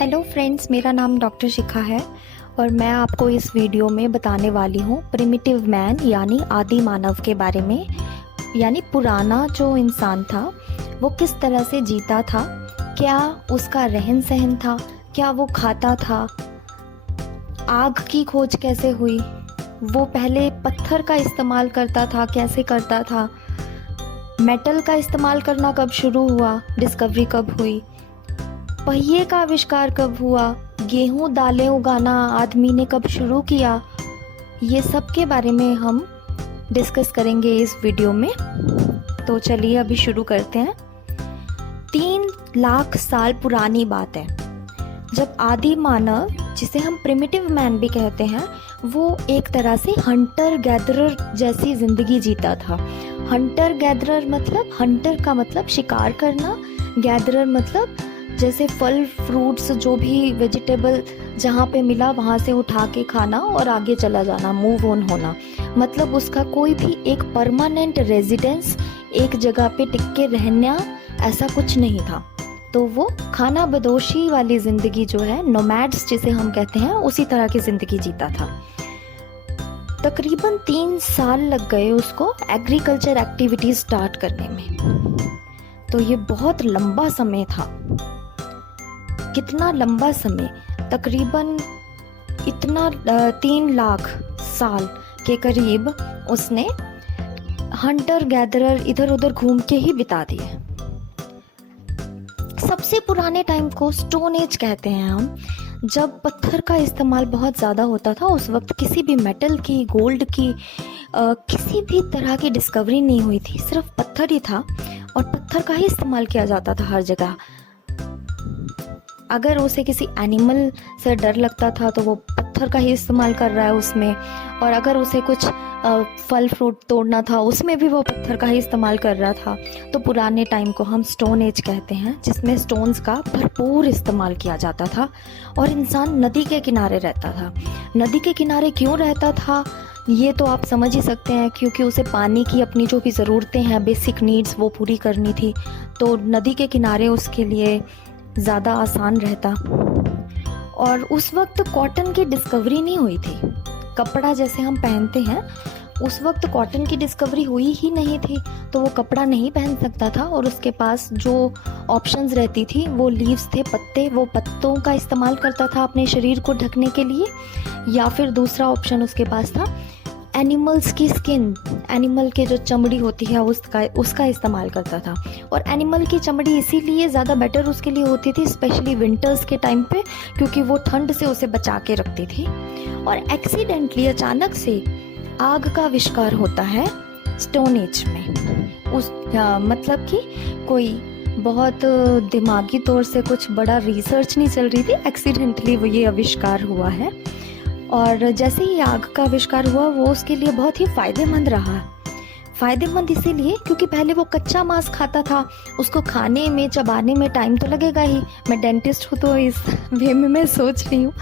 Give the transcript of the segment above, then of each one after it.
Hello friends, मेरा नाम doctor शिखा है और मैं आपको इस वीडियो में बताने वाली हूँ प्रिमिटिव मैन यानी आदि मानव के बारे में। यानी पुराना जो इंसान था वो किस तरह से जीता था, क्या उसका रहन सहन था, क्या वो खाता था, आग की खोज कैसे हुई, वो पहले पत्थर का इस्तेमाल करता था, कैसे करता था, मेटल का इस्तेमाल करना कब शुरू हुआ, डिस्कवरी कब हुई, पहिए का आविष्कार कब हुआ, गेहूं दालें उगाना आदमी ने कब शुरू किया, ये सब के बारे में हम डिस्कस करेंगे इस वीडियो में। तो चलिए अभी शुरू करते हैं। 3 लाख साल पुरानी बात है जब आदि मानव, जिसे हम प्रिमिटिव मैन भी कहते हैं, वो एक तरह से हंटर गैदरर जैसी जिंदगी जीता था। हंटर गैदरर मतलब, हंटर का मतलब शिकार करना, गैदरर मतलब जैसे फल फ्रूट्स, जो भी वेजिटेबल जहाँ पे मिला वहाँ से उठा के खाना और आगे चला जाना, मूव ऑन होना। मतलब उसका कोई भी एक परमानेंट रेजिडेंस, एक जगह पे टिक के रहना, ऐसा कुछ नहीं था। तो वो खाना बदोशी वाली ज़िंदगी जो है, नोमैड्स जिसे हम कहते हैं, उसी तरह की ज़िंदगी जीता था। तकरीबन 3 साल लग गए उसको एग्रीकल्चर एक्टिविटीज स्टार्ट करने में। तो ये बहुत लंबा समय था। कितना लंबा समय, तकरीबन इतना 3 लाख साल के करीब उसने हंटर गैदरर इधर उधर घूम के ही बिता दिए। सबसे पुराने टाइम को स्टोन एज कहते हैं हम, जब पत्थर का इस्तेमाल बहुत ज़्यादा होता था। उस वक्त किसी भी मेटल की, गोल्ड की, किसी भी तरह की डिस्कवरी नहीं हुई थी, सिर्फ पत्थर ही था और पत्थर का ही इस्तेमाल किया जाता था हर जगह। अगर उसे किसी एनिमल से डर लगता था तो वो पत्थर का ही इस्तेमाल कर रहा है उसमें, और अगर उसे कुछ फल फ्रूट तोड़ना था उसमें भी वो पत्थर का ही इस्तेमाल कर रहा था। तो पुराने टाइम को हम स्टोन एज कहते हैं, जिसमें स्टोन्स का भरपूर इस्तेमाल किया जाता था। और इंसान नदी के किनारे रहता था। नदी के किनारे क्यों रहता था ये तो आप समझ ही सकते हैं, क्योंकि उसे पानी की अपनी जो भी ज़रूरतें हैं, बेसिक नीड्स, वो पूरी करनी थी। तो नदी के किनारे उसके लिए ज़्यादा आसान रहता। और उस वक्त कॉटन की डिस्कवरी नहीं हुई थी। कपड़ा जैसे हम पहनते हैं, उस वक्त कॉटन की डिस्कवरी हुई ही नहीं थी, तो वो कपड़ा नहीं पहन सकता था। और उसके पास जो ऑप्शंस रहती थी वो लीव्स थे, पत्ते, वो पत्तों का इस्तेमाल करता था अपने शरीर को ढकने के लिए। या फिर दूसरा ऑप्शन उसके पास था एनिमल्स की स्किन, एनिमल के जो चमड़ी होती है उसका इस्तेमाल करता था। और एनिमल की चमड़ी इसीलिए ज़्यादा बेटर उसके लिए होती थी, स्पेशली विंटर्स के टाइम पे, क्योंकि वो ठंड से उसे बचा के रखती थी। और एक्सीडेंटली, अचानक से आग का आविष्कार होता है स्टोन एज में। मतलब कि कोई बहुत दिमागी तौर से कुछ बड़ा रिसर्च नहीं चल रही थी, एक्सीडेंटली वो ये आविष्कार हुआ है। और जैसे ही आग का आविष्कार हुआ वो उसके लिए बहुत ही फ़ायदेमंद रहा। फ़ायदेमंद इसीलिए क्योंकि पहले वो कच्चा मांस खाता था, उसको खाने में, चबाने में टाइम तो लगेगा ही। मैं डेंटिस्ट हूँ तो इस वे में मैं सोच रही हूँ।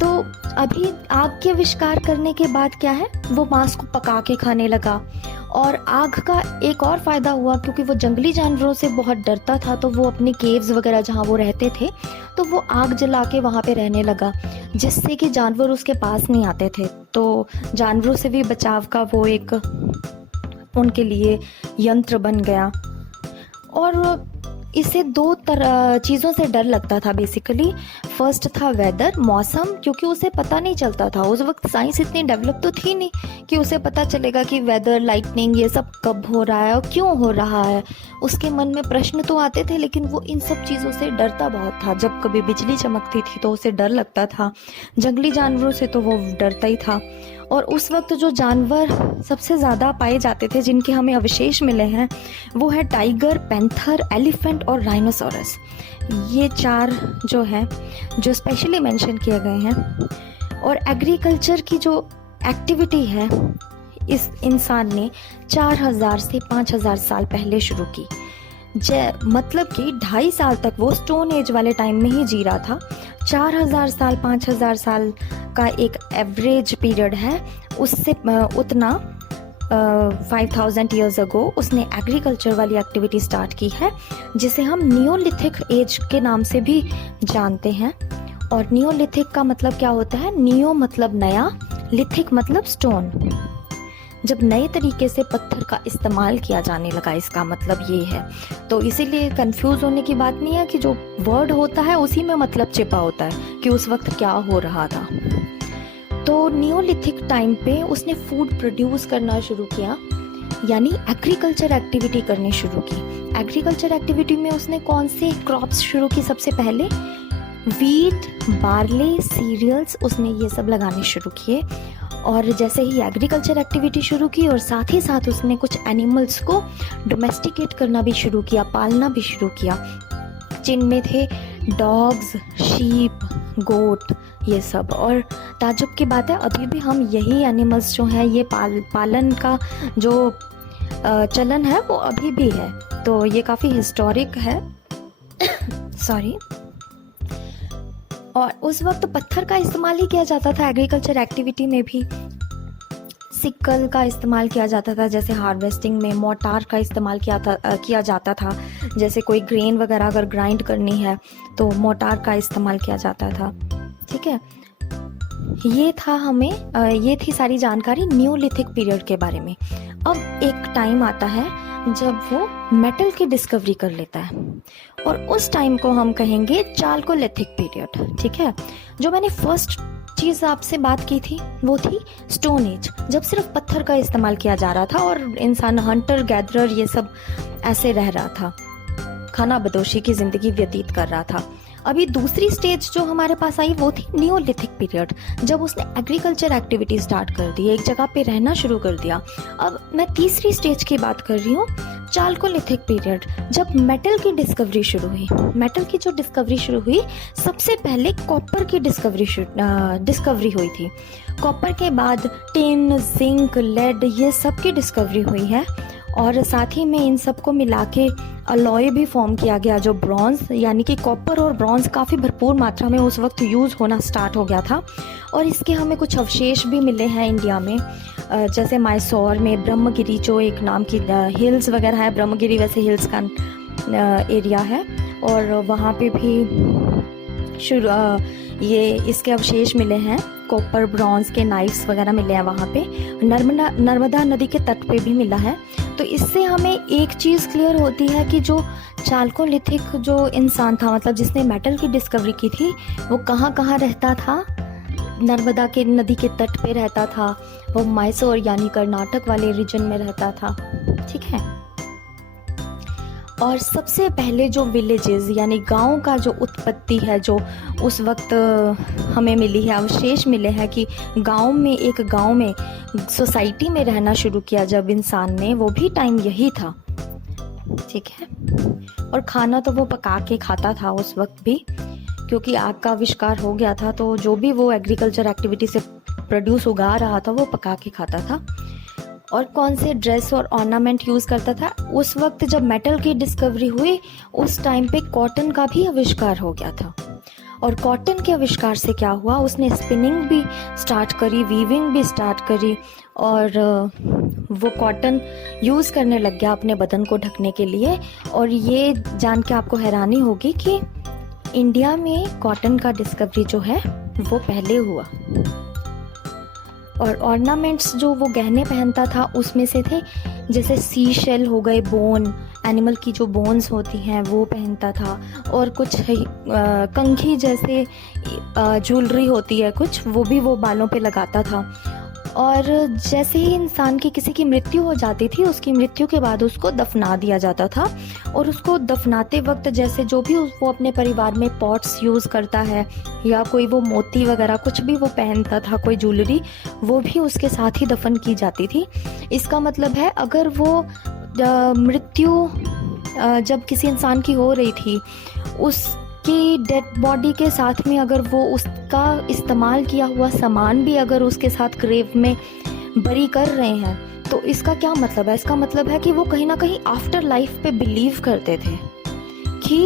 तो अभी आग के आविष्कार करने के बाद क्या है, वो मांस को पका के खाने लगा। और आग का एक और फ़ायदा हुआ, क्योंकि वो जंगली जानवरों से बहुत डरता था, तो वो अपने केव्स वगैरह जहाँ वो रहते थे, तो वो आग जला के वहाँ पे रहने लगा, जिससे कि जानवर उसके पास नहीं आते थे। तो जानवरों से भी बचाव का वो एक उनके लिए यंत्र बन गया। और इसे 2 तरह चीज़ों से डर लगता था बेसिकली। फर्स्ट था वेदर, मौसम, क्योंकि उसे पता नहीं चलता था। उस वक्त साइंस इतनी डेवलप तो थी नहीं कि उसे पता चलेगा कि वेदर, लाइटनिंग, ये सब कब हो रहा है और क्यों हो रहा है। उसके मन में प्रश्न तो आते थे, लेकिन वो इन सब चीज़ों से डरता बहुत था। जब कभी बिजली चमकती थी तो उसे डर लगता था, जंगली जानवरों से तो वो डरता ही था। और उस वक्त जो जानवर सबसे ज़्यादा पाए जाते थे, जिनके हमें अवशेष मिले हैं, वो है टाइगर, पैंथर, एलिफेंट और राइनोसोरस। ये 4 जो हैं, जो स्पेशली मेंशन किए गए हैं। और एग्रीकल्चर की जो एक्टिविटी है, इस इंसान ने 4000 से 5000 साल पहले शुरू की। मतलब कि 2.5 साल तक वो स्टोन एज वाले टाइम में ही जी रहा था। 4000 साल, 5000 साल का एक एवरेज पीरियड है, उससे उतना 5000 ईयर्स अगो उसने एग्रीकल्चर वाली एक्टिविटी स्टार्ट की है, जिसे हम नियोलिथिक एज के नाम से भी जानते हैं। और नियोलिथिक का मतलब क्या होता है? नियो मतलब नया, लिथिक मतलब स्टोन। जब नए तरीके से पत्थर का इस्तेमाल किया जाने लगा, इसका मतलब ये है। तो इसीलिए कंफ्यूज होने की बात नहीं है कि जो वर्ड होता है उसी में मतलब छिपा होता है कि उस वक्त क्या हो रहा था। तो नियोलिथिक टाइम पे उसने फूड प्रोड्यूस करना शुरू किया, यानी एग्रीकल्चर एक्टिविटी करनी शुरू की। एग्रीकल्चर एक्टिविटी में उसने कौन से क्रॉप्स शुरू की? सबसे पहले वीट, बार्ले, सीरियल्स, उसने ये सब लगाने शुरू किए। और जैसे ही एग्रीकल्चर एक्टिविटी शुरू की और साथ ही साथ उसने कुछ एनिमल्स को डोमेस्टिकेट करना भी शुरू किया, पालना भी शुरू किया, जिनमें थे डॉग्स, शीप, गोट, ये सब। और ताज्जुब की बात है, अभी भी हम यही एनिमल्स जो हैं, ये पालन का जो चलन है वो अभी भी है। तो ये काफ़ी हिस्टोरिक है सॉरी। और उस वक्त पत्थर का इस्तेमाल ही किया जाता था एग्रीकल्चर एक्टिविटी में भी। सिक्कल का इस्तेमाल किया जाता था, जैसे हार्वेस्टिंग में मोटार का इस्तेमाल किया जाता था। जैसे कोई ग्रेन वगैरह अगर ग्राइंड करनी है तो मोटार का इस्तेमाल किया जाता था। ठीक है, ये थी सारी जानकारी नियोलिथिक पीरियड के बारे में। अब एक टाइम आता है जब वो मेटल की डिस्कवरी कर लेता है, और उस टाइम को हम कहेंगे चाल्कोलिथिक पीरियड। ठीक है, जो मैंने फर्स्ट चीज़ आपसे बात की थी वो थी स्टोन एज, जब सिर्फ पत्थर का इस्तेमाल किया जा रहा था और इंसान हंटर गैदरर ये सब ऐसे रह रहा था, खाना बदोशी की ज़िंदगी व्यतीत कर रहा था। अभी दूसरी स्टेज जो हमारे पास आई वो थी नियोलिथिक पीरियड, जब उसने एग्रीकल्चर एक्टिविटी स्टार्ट कर दी, एक जगह पे रहना शुरू कर दिया। अब मैं तीसरी स्टेज की बात कर रही हूँ, चाल्कोलिथिक पीरियड, जब मेटल की डिस्कवरी शुरू हुई। मेटल की जो डिस्कवरी शुरू हुई, सबसे पहले कॉपर की डिस्कवरी हुई थी। कॉपर के बाद टिन, जिंक, लेड, ये सब की डिस्कवरी हुई है। और साथ ही में इन सबको मिला के अलॉय भी फॉर्म किया गया, जो ब्रॉन्ज, यानी कि कॉपर और ब्रॉन्ज काफ़ी भरपूर मात्रा में उस वक्त यूज़ होना स्टार्ट हो गया था। और इसके हमें कुछ अवशेष भी मिले हैं इंडिया में, जैसे मैसूर में ब्रह्मगिरी जो एक नाम की हिल्स वगैरह है, ब्रह्मगिरी वैसे हिल्स का एरिया है, और वहाँ पे भी ये इसके अवशेष मिले हैं, कॉपर ब्रॉन्ज के नाइफ्स वगैरह मिले हैं वहाँ पे। नर्मदा नदी के तट पे भी मिला है। तो इससे हमें एक चीज़ क्लियर होती है कि जो चाल्कोलिथिक जो इंसान था, मतलब जिसने मेटल की डिस्कवरी की थी, वो कहाँ कहाँ रहता था? नर्मदा के नदी के तट पे रहता था, वो मैसूर यानी कर्नाटक वाले रीजन में रहता था। ठीक है, और सबसे पहले जो विलेजेस यानी गांव का जो उत्पत्ति है, जो उस वक्त हमें मिली है, अवशेष मिले हैं कि गांव में सोसाइटी में रहना शुरू किया जब इंसान ने, वो भी टाइम यही था। ठीक है, और खाना तो वो पका के खाता था उस वक्त भी, क्योंकि आग का आविष्कार हो गया था। तो जो भी वो एग्रीकल्चर एक्टिविटी से प्रोड्यूस उगा रहा था वो पका के खाता था। और कौन से ड्रेस और ऑर्नामेंट यूज़ करता था? उस वक्त जब मेटल की डिस्कवरी हुई, उस टाइम पे कॉटन का भी आविष्कार हो गया था। और कॉटन के आविष्कार से क्या हुआ, उसने स्पिनिंग भी स्टार्ट करी, वीविंग भी स्टार्ट करी, और वो कॉटन यूज़ करने लग गया अपने बदन को ढकने के लिए। और ये जान के आपको हैरानी होगी कि इंडिया में कॉटन का डिस्कवरी जो है वो पहले हुआ। और ऑर्नामेंट्स जो वो गहने पहनता था उसमें से थे, जैसे सी शेल हो गए, बोन, एनिमल की जो बोन्स होती हैं वो पहनता था, और कुछ कंघी जैसे ज्वेलरी होती है कुछ, वो भी वो बालों पे लगाता था। और जैसे ही इंसान की किसी की मृत्यु हो जाती थी, उसकी मृत्यु के बाद उसको दफना दिया जाता था। और उसको दफनाते वक्त जैसे जो भी वो अपने परिवार में पॉट्स यूज़ करता है, या कोई वो मोती वगैरह कुछ भी वो पहनता था, कोई ज्वेलरी, वो भी उसके साथ ही दफन की जाती थी। इसका मतलब है अगर वो मृत्यु जब किसी इंसान की हो रही थी, उसकी डेड बॉडी के साथ में अगर वो उसका इस्तेमाल किया हुआ सामान भी अगर उसके साथ ग्रेव में बरी कर रहे हैं, तो इसका क्या मतलब है? इसका मतलब है कि वो कहीं ना कहीं आफ्टर लाइफ पे बिलीव करते थे कि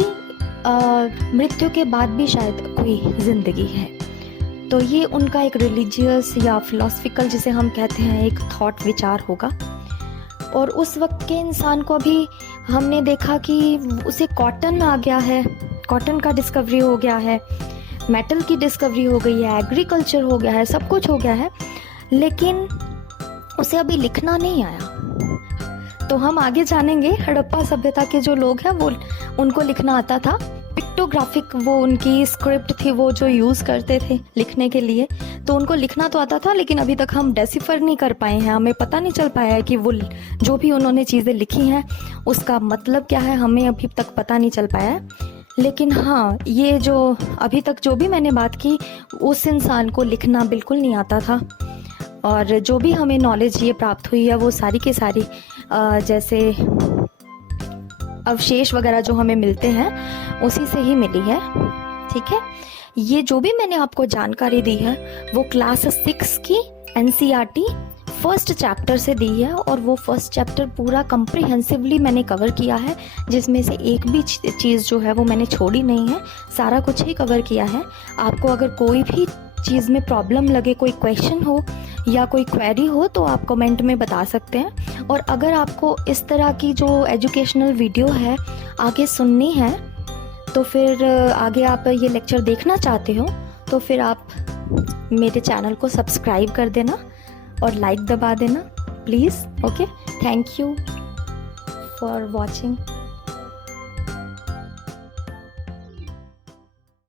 मृत्यु के बाद भी शायद कोई ज़िंदगी है। तो ये उनका एक रिलीजियस या फिलोसफिकल जिसे हम कहते हैं एक थॉट विचार होगा। और उस वक्त के इंसान को अभी हमने देखा कि उसे कॉटन आ गया है, कॉटन का डिस्कवरी हो गया है, मेटल की डिस्कवरी हो गई है, एग्रीकल्चर हो गया है, सब कुछ हो गया है, लेकिन उसे अभी लिखना नहीं आया। तो हम आगे जानेंगे हड़प्पा सभ्यता के जो लोग हैं वो उनको लिखना आता था, पिक्टोग्राफिक वो उनकी स्क्रिप्ट थी वो जो यूज़ करते थे लिखने के लिए, तो उनको लिखना तो आता था, लेकिन अभी तक हम डेसिफर नहीं कर पाए हैं, हमें पता नहीं चल पाया है कि वो जो भी उन्होंने चीज़ें लिखी हैं उसका मतलब क्या है, हमें अभी तक पता नहीं चल पाया है। लेकिन हाँ, ये जो अभी तक जो भी मैंने बात की, उस इंसान को लिखना बिल्कुल नहीं आता था, और जो भी हमें नॉलेज ये प्राप्त हुई है वो सारी की सारी जैसे अवशेष वगैरह जो हमें मिलते हैं उसी से ही मिली है। ठीक है, ये जो भी मैंने आपको जानकारी दी है वो क्लास 6 की NCERT फर्स्ट चैप्टर से दी है, और वो फर्स्ट चैप्टर पूरा कंप्रिहेंसिवली मैंने कवर किया है, जिसमें से एक भी चीज़ जो है वो मैंने छोड़ी नहीं है, सारा कुछ ही कवर किया है। आपको अगर कोई भी चीज़ में प्रॉब्लम लगे, कोई क्वेश्चन हो या कोई क्वेरी हो, तो आप कमेंट में बता सकते हैं। और अगर आपको इस तरह की जो एजुकेशनल वीडियो है आगे सुननी है, तो फिर आगे आप ये लेक्चर देखना चाहते हो, तो फिर आप मेरे चैनल को सब्सक्राइब कर देना और लाइक दबा देना please. Okay, thank you for watching.